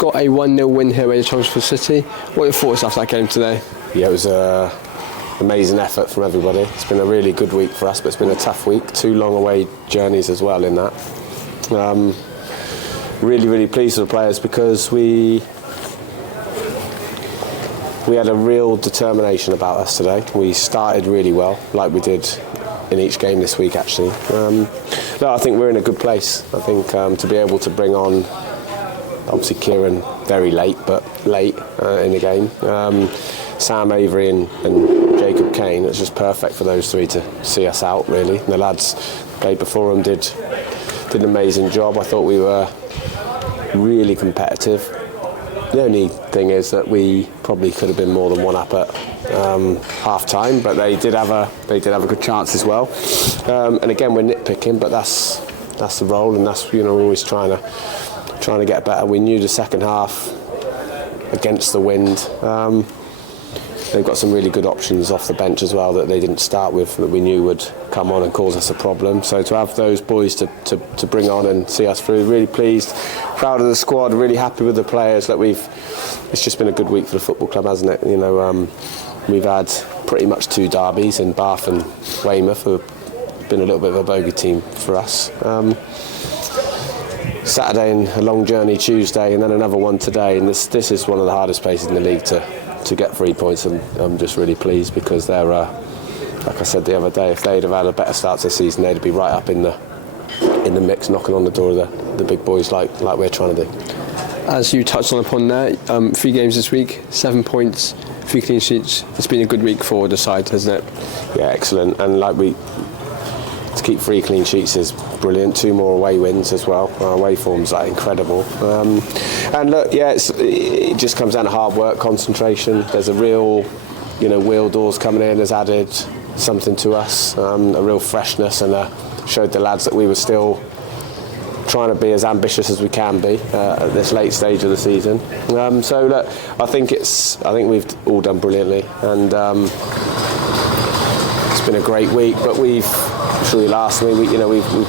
got a 1-0 win here at Chelmsford City. What are your thoughts after that game today? Yeah, it was an amazing effort from everybody. It's been a really good week for us, but it's been a tough week. 2 long away journeys as well in that. Really pleased with the players because we had a real determination about us today. We started really well, like we did in each game this week actually. I think we're in a good place. I think to be able to bring on, obviously Kieran very late, but late in the game. Sam Avery and Jacob Kane, it's just perfect for those 3 to see us out really. And the lads played before them did an amazing job. I thought we were really competitive. The only thing is that we probably could have been more than 1 up at half time, but they did have a good chance as well. And again, we're nitpicking, but that's the role, and that's we're always trying to get better. We knew the second half against the wind. They've got some really good options off the bench as well that they didn't start with, that we knew would come on and cause us a problem. So to have those boys to bring on and see us through, really pleased, proud of the squad, really happy with the players. It's just been a good week for the football club, hasn't it? We've had pretty much 2 derbies in Bath and Weymouth, who have been a little bit of a bogey team for us. Saturday and a long journey Tuesday, and then another one today. And this is one of the hardest places in the league to get 3 points, and I'm just really pleased because they're, like I said the other day, if they'd have had a better start to the season, they'd be right up in the mix, knocking on the door of the big boys like we're trying to do. As you touched upon there, 3 games this week, 7 points, 3 clean sheets. It's been a good week for the side, hasn't it? Yeah, excellent. And to keep 3 clean sheets is brilliant. 2 more away wins as well. Our away form's incredible. And look, yeah, it just comes down to hard work, concentration. There's a real, Wheel Doors coming in has added something to us, a real freshness, and showed the lads that we were still trying to be as ambitious as we can be at this late stage of the season. So look, I think we've all done brilliantly, and it's been a great week. But we've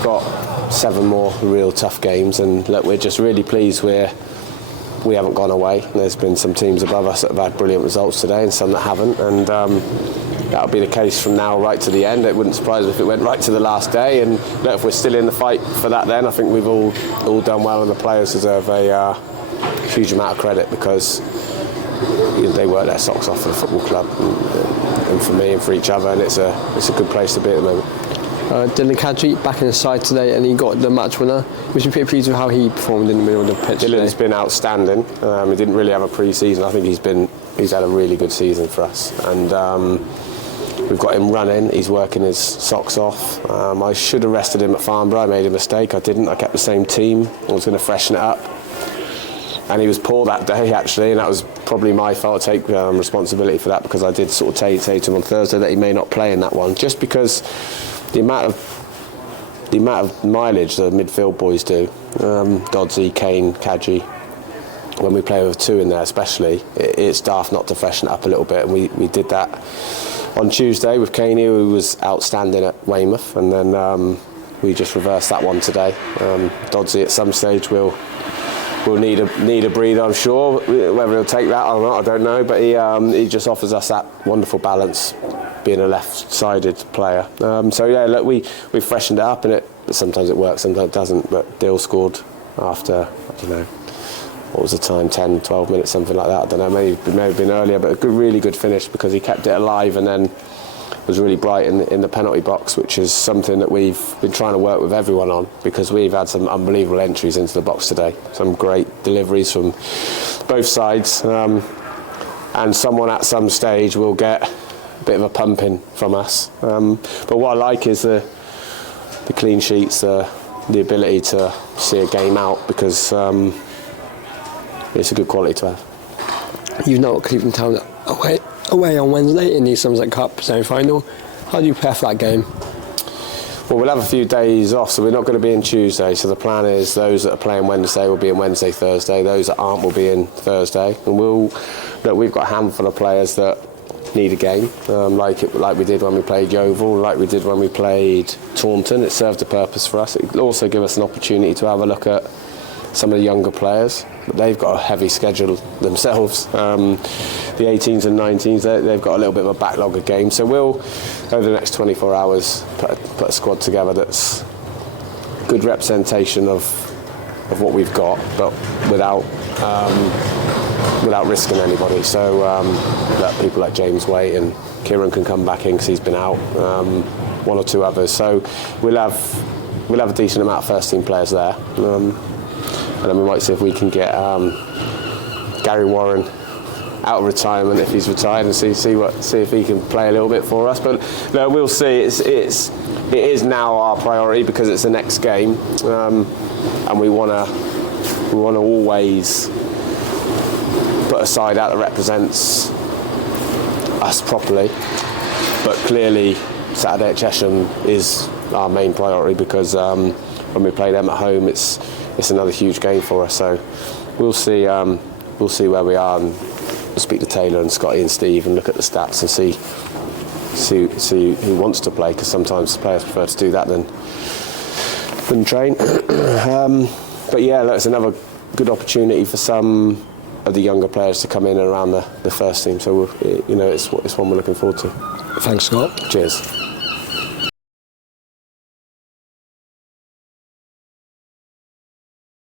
got 7 more real tough games, and look, we're just really pleased we haven't gone away. There's been some teams above us that have had brilliant results today and some that haven't, and that'll be the case from now right to the end. It wouldn't surprise me if it went right to the last day, and look, if we're still in the fight for that, then I think we've all done well, and the players deserve a huge amount of credit because they work their socks off for the football club and for me and for each other, and it's a good place to be at the moment. Dylan Kadri back in the side today, and he got the match winner. Was you pretty pleased with how he performed in the middle of the pitch? Dylan's been outstanding. He didn't really have a pre-season. I think he's had a really good season for us, and we've got him running. He's working his socks off. I should have rested him at Farnborough. I made a mistake. I didn't. I kept the same team. I was going to freshen it up, and he was poor that day actually, and that was probably my fault. I take responsibility for that because I did sort of say to him on Thursday that he may not play in that one, just because the amount of mileage the midfield boys do, Dodsey, Kane, Kadri, when we play with 2 in there especially, it's daft not to freshen it up a little bit, and we did that on Tuesday with Kane, who was outstanding at Weymouth, and then we just reversed that one today. Dodsey at some stage will need a breather, I'm sure. Whether he'll take that or not, I don't know, but he just offers us that wonderful balance, being a left-sided player. So yeah, look, we freshened it up, and sometimes it works, sometimes it doesn't. But Dill scored after, I don't know, what was the time, 10, 12 minutes, something like that. I don't know, maybe it may have been earlier, but really good finish because he kept it alive, and then was really bright in the penalty box, which is something that we've been trying to work with everyone on, because we've had some unbelievable entries into the box today, some great deliveries from both sides, and someone at some stage will get a bit of a pumping from us. But what I like is the clean sheets, the ability to see a game out, because it's a good quality to have. You've now got Cleveland Town away on Wednesday in the Somerset Cup semi-final. How do you prepare for that game? Well, we'll have a few days off, so we're not going to be in Tuesday. So the plan is those that are playing Wednesday will be in Wednesday, Thursday. Those that aren't will be in Thursday. And we've got a handful of players that need a game, like we did when we played Yeovil, like we did when we played Taunton. It served a purpose for us. It will also give us an opportunity to have a look at some of the younger players they've got a heavy schedule themselves. The 18s and 19s, they've got a little bit of a backlog of games. So we'll, over the next 24 hours, put a squad together that's good representation of what we've got, but without risking anybody. So that people like James Waite and Kieran can come back in because he's been out, one or two others. So we'll have a decent amount of first team players there, and then we might see if we can get Gary Warren out of retirement if he's retired, and see if he can play a little bit for us. But no, we'll see. It is now our priority because it's the next game, and we want to always put a side out that represents us properly. But clearly, Saturday at Chesham is our main priority because when we play them at home, it's another huge game for us. So we'll see where we are, and we'll speak to Taylor and Scotty and Steve and look at the stats and see who wants to play, because sometimes players prefer to do that than train. But yeah, it's another good opportunity for some of the younger players to come in and around the first team. So it's one we're looking forward to. Thanks, Scott. Cheers.